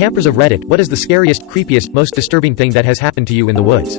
Campers of Reddit, what is the scariest, creepiest, most disturbing thing that has happened to you in the woods?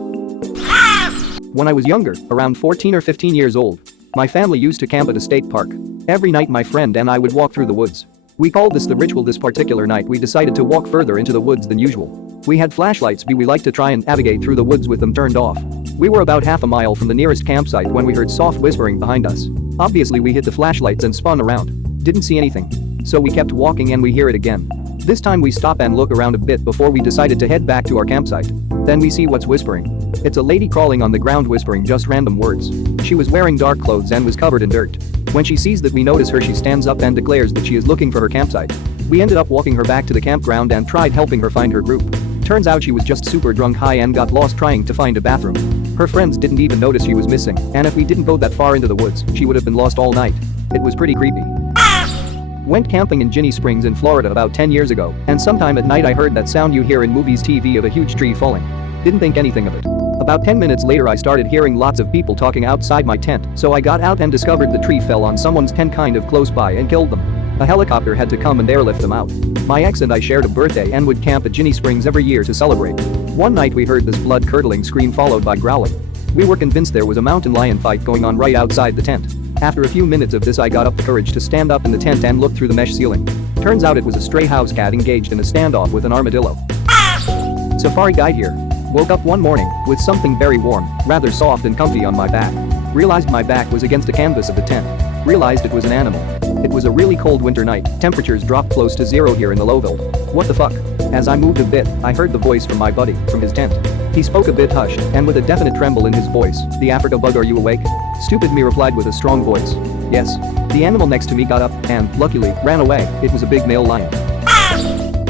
When I was younger, around 14 or 15 years old, my family used to camp at a state park. Every night my friend and I would walk through the woods. We called this the ritual. This particular night we decided to walk further into the woods than usual. We had flashlights, but we liked to try and navigate through the woods with them turned off. We were about half a mile from the nearest campsite when we heard soft whispering behind us. Obviously we hit the flashlights and spun around. Didn't see anything. So we kept walking and we hear it again. This time we stop and look around a bit before we decided to head back to our campsite. Then we see what's whispering. It's a lady crawling on the ground whispering just random words. She was wearing dark clothes and was covered in dirt. When she sees that we notice her, she stands up and declares that she is looking for her campsite. We ended up walking her back to the campground and tried helping her find her group. Turns out she was just super drunk high and got lost trying to find a bathroom. Her friends didn't even notice she was missing, and if we didn't go that far into the woods, she would have been lost all night. It was pretty creepy. Went camping in Ginny Springs in Florida about 10 years ago, and sometime at night I heard that sound you hear in movies TV of a huge tree falling. Didn't think anything of it. About 10 minutes later I started hearing lots of people talking outside my tent, so I got out and discovered the tree fell on someone's tent kind of close by and killed them. A helicopter had to come and airlift them out. My ex and I shared a birthday and would camp at Ginny Springs every year to celebrate. One night we heard this blood-curdling scream followed by growling. We were convinced there was a mountain lion fight going on right outside the tent. After a few minutes of this I got up the courage to stand up in the tent and look through the mesh ceiling. Turns out it was a stray house cat engaged in a standoff with an armadillo. Safari guide here. Woke up one morning with something very warm, rather soft and comfy on my back. Realized my back was against the canvas of the tent. Realized it was an animal. It was a really cold winter night. Temperatures dropped close to zero here in the Lowville. What the fuck? As I moved a bit, I heard the voice from my buddy from his tent. He spoke a bit hushed and with a definite tremble in his voice. "The Africa bug, are you awake?" Stupid me replied with a strong voice. "Yes." The animal next to me got up and, luckily, ran away. It was a big male lion.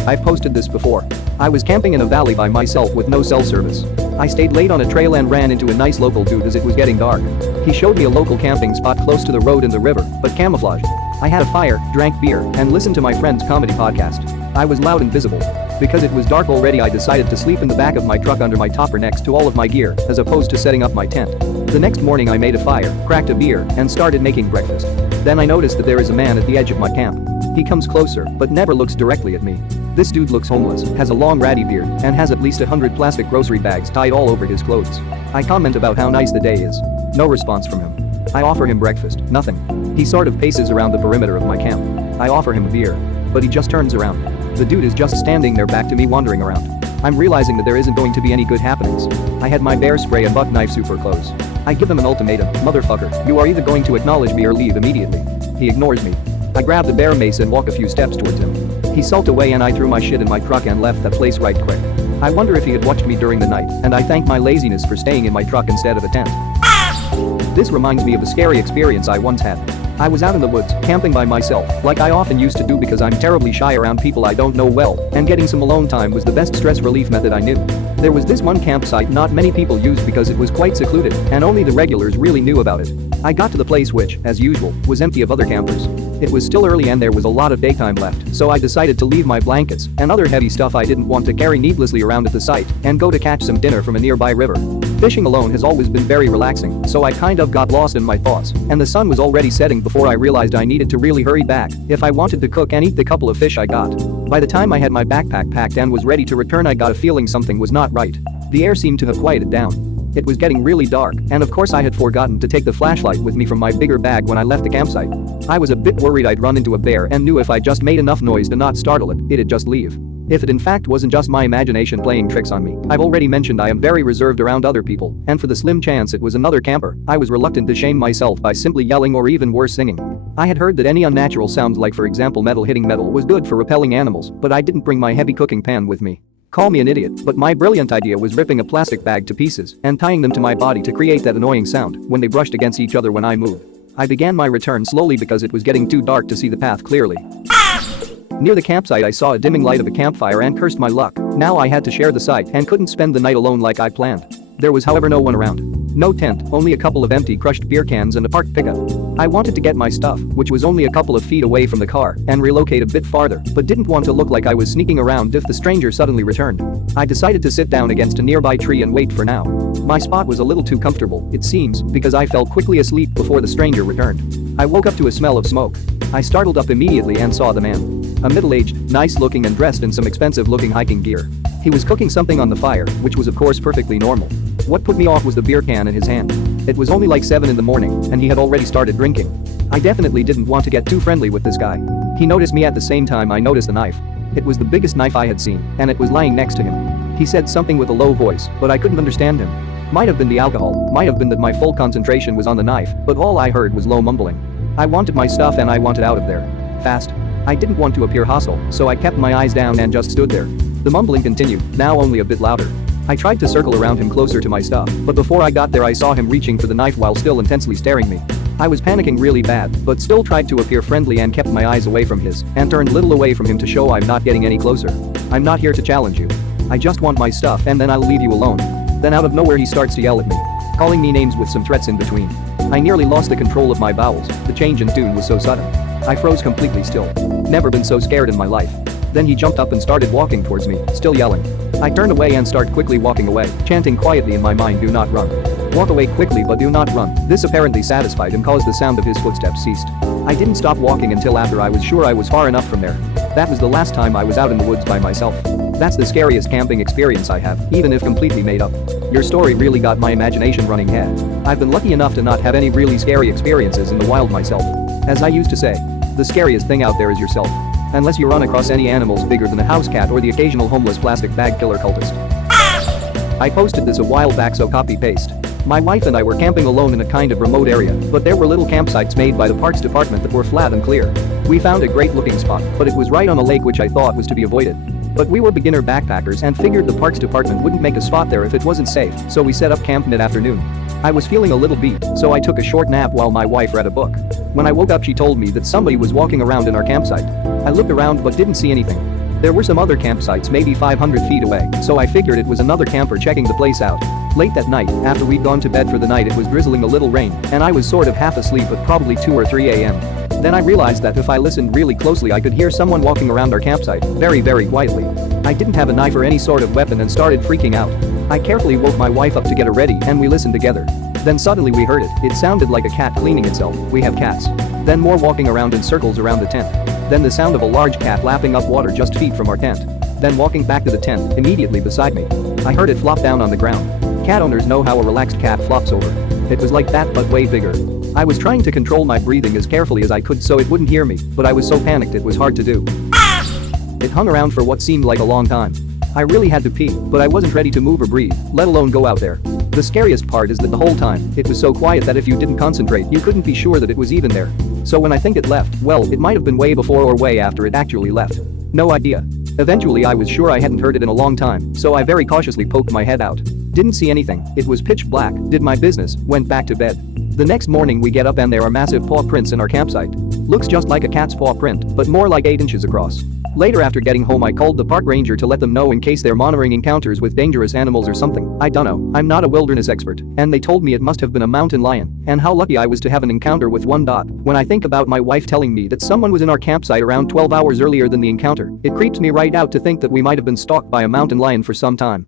I've posted this before. I was camping in a valley by myself with no cell service. I stayed late on a trail and ran into a nice local dude as it was getting dark. He showed me a local camping spot close to the road and the river, but camouflaged. I had a fire, drank beer, and listened to my friend's comedy podcast. I was loud and visible. Because it was dark already I decided to sleep in the back of my truck under my topper next to all of my gear, as opposed to setting up my tent. The next morning I made a fire, cracked a beer, and started making breakfast. Then I noticed that there is a man at the edge of my camp. He comes closer, but never looks directly at me. This dude looks homeless, has a long ratty beard, and has at least 100 plastic grocery bags tied all over his clothes. I comment about how nice the day is. No response from him. I offer him breakfast, nothing. He sort of paces around the perimeter of my camp. I offer him a beer, but he just turns around. The dude is just standing there back to me wandering around. I'm realizing that there isn't going to be any good happenings. I had my bear spray and buck knife super close. I give him an ultimatum, "Motherfucker, you are either going to acknowledge me or leave immediately." He ignores me. I grab the bear mace and walk a few steps towards him. He sulked away and I threw my shit in my truck and left that place right quick. I wonder if he had watched me during the night, and I thank my laziness for staying in my truck instead of a tent. This reminds me of a scary experience I once had. I was out in the woods, camping by myself, like I often used to do because I'm terribly shy around people I don't know well, and getting some alone time was the best stress relief method I knew. There was this one campsite not many people used because it was quite secluded, and only the regulars really knew about it. I got to the place which, as usual, was empty of other campers. It was still early and there was a lot of daytime left, so I decided to leave my blankets and other heavy stuff I didn't want to carry needlessly around at the site and go to catch some dinner from a nearby river. Fishing alone has always been very relaxing, so I kind of got lost in my thoughts, and the sun was already setting before I realized I needed to really hurry back if I wanted to cook and eat the couple of fish I got. By the time I had my backpack packed and was ready to return, I got a feeling something was not right. The air seemed to have quieted down. It was getting really dark, and of course I had forgotten to take the flashlight with me from my bigger bag when I left the campsite. I was a bit worried I'd run into a bear and knew if I just made enough noise to not startle it, it'd just leave. If it in fact wasn't just my imagination playing tricks on me. I've already mentioned I am very reserved around other people, and for the slim chance it was another camper, I was reluctant to shame myself by simply yelling or even worse singing. I had heard that any unnatural sounds, like for example metal hitting metal, was good for repelling animals, but I didn't bring my heavy cooking pan with me. Call me an idiot, but my brilliant idea was ripping a plastic bag to pieces and tying them to my body to create that annoying sound when they brushed against each other when I moved. I began my return slowly because it was getting too dark to see the path clearly. Near the campsite I saw a dimming light of a campfire and cursed my luck. Now I had to share the site and couldn't spend the night alone like I planned. There was however no one around. No tent, only a couple of empty crushed beer cans and a parked pickup. I wanted to get my stuff, which was only a couple of feet away from the car, and relocate a bit farther, but didn't want to look like I was sneaking around if the stranger suddenly returned. I decided to sit down against a nearby tree and wait for now. My spot was a little too comfortable, it seems, because I fell quickly asleep before the stranger returned. I woke up to a smell of smoke. I startled up immediately and saw the man. A middle-aged, nice-looking and dressed in some expensive-looking hiking gear. He was cooking something on the fire, which was of course perfectly normal. What put me off was the beer can in his hand. It was only like 7 in the morning, and he had already started drinking. I definitely didn't want to get too friendly with this guy. He noticed me at the same time I noticed the knife. It was the biggest knife I had seen, and it was lying next to him. He said something with a low voice, but I couldn't understand him. Might have been the alcohol, might have been that my full concentration was on the knife, but all I heard was low mumbling. I wanted my stuff and I wanted out of there. Fast. I didn't want to appear hostile, so I kept my eyes down and just stood there. The mumbling continued, now only a bit louder. I tried to circle around him closer to my stuff, but before I got there I saw him reaching for the knife while still intensely staring me. I was panicking really bad, but still tried to appear friendly and kept my eyes away from his, and turned little away from him to show I'm not getting any closer. I'm not here to challenge you. I just want my stuff and then I'll leave you alone. Then out of nowhere he starts to yell at me, calling me names with some threats in between. I nearly lost the control of my bowels, the change in tune was so sudden. I froze completely still. Never been so scared in my life. Then he jumped up and started walking towards me, still yelling. I turned away and started quickly walking away, chanting quietly in my mind, do not run. Walk away quickly but do not run. This apparently satisfied him cause the sound of his footsteps ceased. I didn't stop walking until after I was sure I was far enough from there. That was the last time I was out in the woods by myself. That's the scariest camping experience I have, even if completely made up. Your story really got my imagination running mad. I've been lucky enough to not have any really scary experiences in the wild myself. As I used to say, the scariest thing out there is yourself. Unless you run across any animals bigger than a house cat or the occasional homeless plastic bag killer cultist. I posted this a while back, so copy paste. My wife and I were camping alone in a kind of remote area, but there were little campsites made by the parks department that were flat and clear. We found a great looking spot, but it was right on a lake which I thought was to be avoided. But we were beginner backpackers and figured the parks department wouldn't make a spot there if it wasn't safe, so we set up camp mid-afternoon. I was feeling a little beat, so I took a short nap while my wife read a book. When I woke up she told me that somebody was walking around in our campsite. I looked around but didn't see anything. There were some other campsites maybe 500 feet away, so I figured it was another camper checking the place out. Late that night, after we'd gone to bed for the night, it was drizzling a little rain, and I was sort of half asleep at probably 2 or 3 a.m. Then I realized that if I listened really closely I could hear someone walking around our campsite, very quietly. I didn't have a knife or any sort of weapon and started freaking out. I carefully woke my wife up to get her ready and we listened together. Then suddenly we heard it. It sounded like a cat cleaning itself. We have cats. Then more walking around in circles around the tent. Then the sound of a large cat lapping up water just feet from our tent. Then walking back to the tent, immediately beside me. I heard it flop down on the ground. Cat owners know how a relaxed cat flops over. It was like that but way bigger. I was trying to control my breathing as carefully as I could so it wouldn't hear me, but I was so panicked it was hard to do. It hung around for what seemed like a long time. I really had to pee, but I wasn't ready to move or breathe, let alone go out there. The scariest part is that the whole time, it was so quiet that if you didn't concentrate you couldn't be sure that it was even there. So when I think it left, well, it might have been way before or way after it actually left. No idea. Eventually I was sure I hadn't heard it in a long time, so I very cautiously poked my head out. Didn't see anything, it was pitch black, did my business, went back to bed. The next morning we get up and there are massive paw prints in our campsite. Looks just like a cat's paw print, but more like 8 inches across. Later after getting home I called the park ranger to let them know in case they're monitoring encounters with dangerous animals or something. I dunno, I'm not a wilderness expert, and they told me it must have been a mountain lion, and how lucky I was to have an encounter with one. When I think about my wife telling me that someone was in our campsite around 12 hours earlier than the encounter, it creeps me right out to think that we might have been stalked by a mountain lion for some time.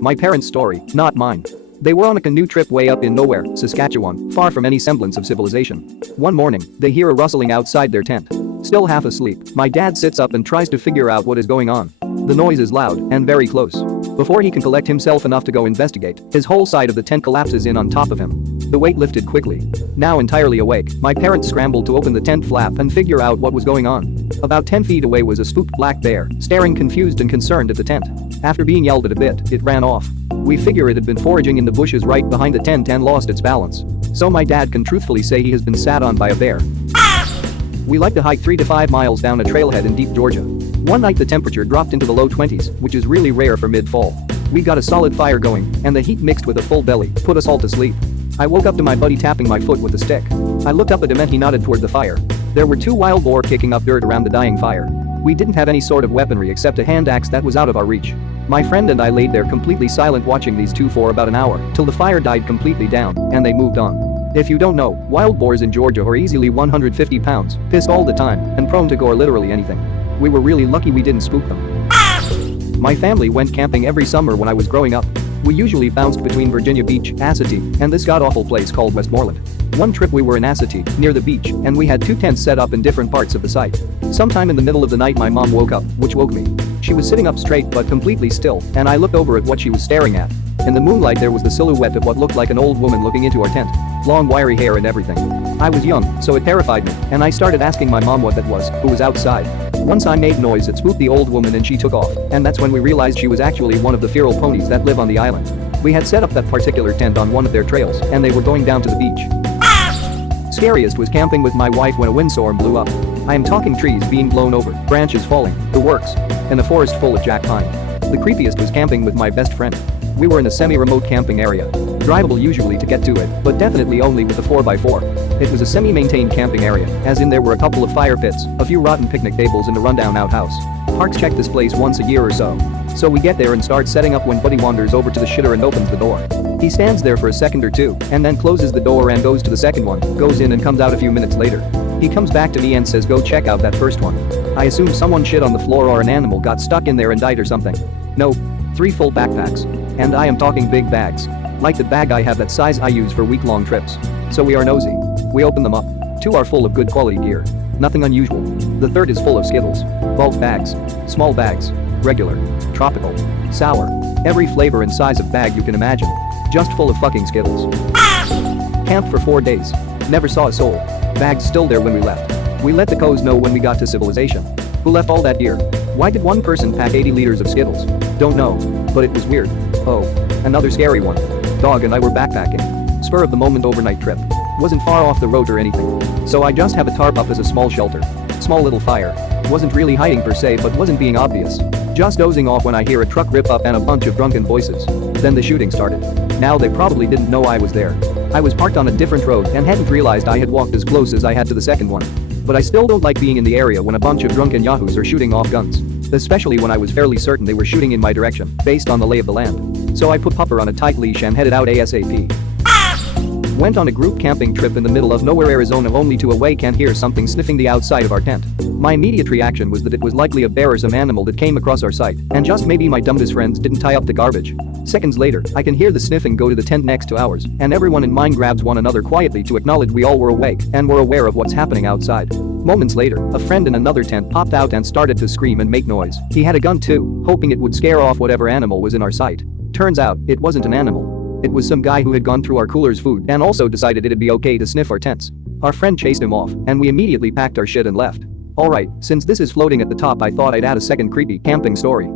My parents' story, not mine. They were on a canoe trip way up in nowhere, Saskatchewan, far from any semblance of civilization. One morning, they hear a rustling outside their tent. Still half asleep, my dad sits up and tries to figure out what is going on. The noise is loud and very close. Before he can collect himself enough to go investigate, his whole side of the tent collapses in on top of him. The weight lifted quickly. Now entirely awake, my parents scrambled to open the tent flap and figure out what was going on. About 10 feet away was a spooked black bear, staring confused and concerned at the tent. After being yelled at a bit, it ran off. We figure it had been foraging in the bushes right behind the tent and lost its balance. So my dad can truthfully say he has been sat on by a bear. We like to hike 3 to 5 miles down a trailhead in deep Georgia. One night the temperature dropped into the low 20s, which is really rare for mid-fall. We got a solid fire going, and the heat mixed with a full belly put us all to sleep. I woke up to my buddy tapping my foot with a stick. I looked up at him and he nodded toward the fire. There were 2 wild boar kicking up dirt around the dying fire. We didn't have any sort of weaponry except a hand axe that was out of our reach. My friend and I laid there completely silent watching these 2 for about an hour, till the fire died completely down, and they moved on. If you don't know, wild boars in Georgia are easily 150 pounds, pissed all the time, and prone to gore literally anything. We were really lucky we didn't spook them. My family went camping every summer when I was growing up. We usually bounced between Virginia Beach, Assateague, and this god-awful place called Westmoreland. One trip we were in Assateague, near the beach, and we had 2 tents set up in different parts of the site. Sometime in the middle of the night my mom woke up, which woke me. She was sitting up straight but completely still, and I looked over at what she was staring at. In the moonlight there was the silhouette of what looked like an old woman looking into our tent. Long wiry hair and everything. I was young, so it terrified me, and I started asking my mom what that was, who was outside. Once I made noise it spooked the old woman and she took off, and that's when we realized she was actually one of the feral ponies that live on the island. We had set up that particular tent on one of their trails, and they were going down to the beach. Scariest was camping with my wife when a windstorm blew up. I am talking trees being blown over, branches falling, the works, and a forest full of jack pine. The creepiest was camping with my best friend. We were in a semi-remote camping area. Drivable usually to get to it, but definitely only with a 4x4. It was a semi-maintained camping area, as in there were a couple of fire pits, a few rotten picnic tables and a rundown outhouse. Parks check this place once a year or so. So we get there and start setting up when Buddy wanders over to the shitter and opens the door. He stands there for a second or two, and then closes the door and goes to the second one, goes in and comes out a few minutes later. He comes back to me and says go check out that first one. I assume someone shit on the floor or an animal got stuck in there and died or something. No. 3 full backpacks. And I am talking big bags. Like the bag I have that size I use for week-long trips. So we are nosy. We open them up. 2 are full of good quality gear. Nothing unusual. The third is full of Skittles. Bulk bags. Small bags. Regular. Tropical. Sour. Every flavor and size of bag you can imagine. Just full of fucking Skittles. Camped for 4 days. Never saw a soul. Bags still there when we left. We let the co's know when we got to civilization. Who left all that gear? Why did one person pack 80 liters of Skittles? Don't know. But it was weird. Oh. Another scary one. Dog and I were backpacking. Spur of the moment overnight trip. Wasn't far off the road or anything. So I just have a tarp up as a small shelter. Small little fire. Wasn't really hiding per se but wasn't being obvious. Just dozing off when I hear a truck rip up and a bunch of drunken voices. Then the shooting started. Now they probably didn't know I was there. I was parked on a different road and hadn't realized I had walked as close as I had to the second one. But I still don't like being in the area when a bunch of drunken yahoos are shooting off guns. Especially when I was fairly certain they were shooting in my direction, based on the lay of the land. So I put Pupper on a tight leash and headed out ASAP. Went on a group camping trip in the middle of nowhere Arizona only to awake and hear something sniffing the outside of our tent. My immediate reaction was that it was likely a bear or some animal that came across our site, and just maybe my dumbest friends didn't tie up the garbage. Seconds later, I can hear the sniffing go to the tent next to ours, and everyone in mine grabs one another quietly to acknowledge we all were awake and were aware of what's happening outside. Moments later, a friend in another tent popped out and started to scream and make noise. He had a gun too, hoping it would scare off whatever animal was in our sight. Turns out, it wasn't an animal. It was some guy who had gone through our cooler's food and also decided it'd be okay to sniff our tents. Our friend chased him off, and we immediately packed our shit and left. Alright, since this is floating at the top I thought I'd add a second creepy camping story.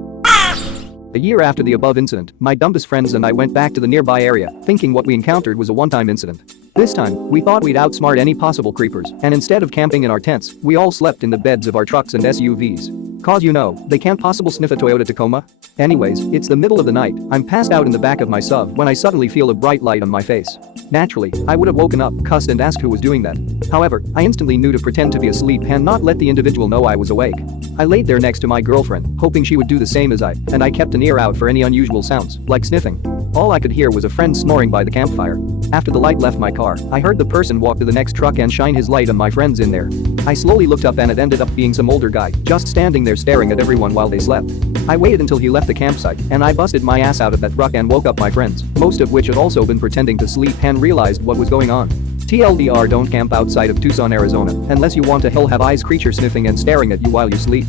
A year after the above incident, my dumbest friends and I went back to the nearby area, thinking what we encountered was a one-time incident. This time, we thought we'd outsmart any possible creepers, and instead of camping in our tents, we all slept in the beds of our trucks and SUVs. Cause you know, they can't possibly sniff a Toyota Tacoma. Anyways, it's the middle of the night, I'm passed out in the back of my SUV when I suddenly feel a bright light on my face. Naturally, I would have woken up, cussed and asked who was doing that. However, I instantly knew to pretend to be asleep and not let the individual know I was awake. I laid there next to my girlfriend, hoping she would do the same as I, and I kept an ear out for any unusual sounds, like sniffing. All I could hear was a friend snoring by the campfire. After the light left my car, I heard the person walk to the next truck and shine his light on my friends in there. I slowly looked up and it ended up being some older guy, just standing there staring at everyone while they slept. I waited until he left the campsite, and I busted my ass out of that truck and woke up my friends, most of which had also been pretending to sleep and realized what was going on. TLDR, don't camp outside of Tucson, Arizona, unless you want a hell-have-eyes creature sniffing and staring at you while you sleep.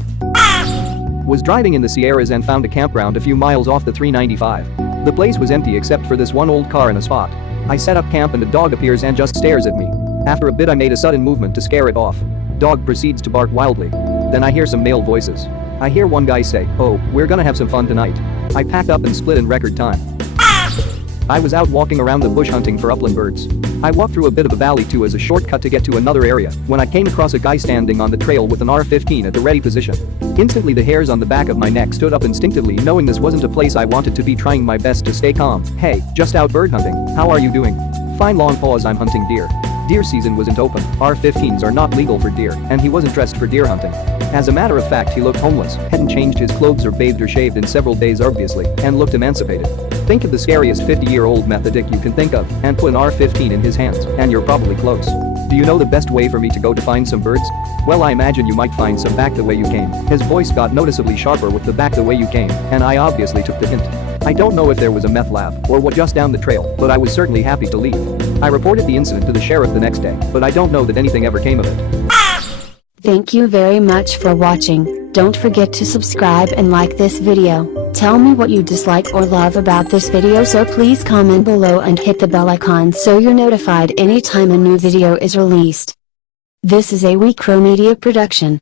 Was driving in the Sierras and found a campground a few miles off the 395. The place was empty except for this one old car in a spot. I set up camp and a dog appears and just stares at me. After a bit I made a sudden movement to scare it off. Dog proceeds to bark wildly. Then I hear some male voices. I hear one guy say, "Oh, we're gonna have some fun tonight." I packed up and split in record time. I was out walking around the bush hunting for upland birds. I walked through a bit of a valley too as a shortcut to get to another area when I came across a guy standing on the trail with an R-15 at the ready position. Instantly the hairs on the back of my neck stood up instinctively, knowing this wasn't a place I wanted to be, trying my best to stay calm. "Hey, just out bird hunting. How are you doing?" Fine. Long pause. "I'm hunting deer." Deer season wasn't open, R-15s are not legal for deer, and he wasn't dressed for deer hunting. As a matter of fact, he looked homeless, hadn't changed his clothes or bathed or shaved in several days obviously, and looked emancipated. Think of the scariest 50-year-old methodic you can think of, and put an R-15 in his hands, and you're probably close. Do you know the best way for me to go to find some birds? Well, I imagine you might find some back the way you came. His voice got noticeably sharper with the "back the way you came," and I obviously took the hint. I don't know if there was a meth lab or what just down the trail, but I was certainly happy to leave. I reported the incident to the sheriff the next day, but I don't know that anything ever came of it. Thank you very much for watching. Don't forget to subscribe and like this video. Tell me what you dislike or love about this video, so please comment below and hit the bell icon so you're notified anytime a new video is released. This is a WeCrow Media production.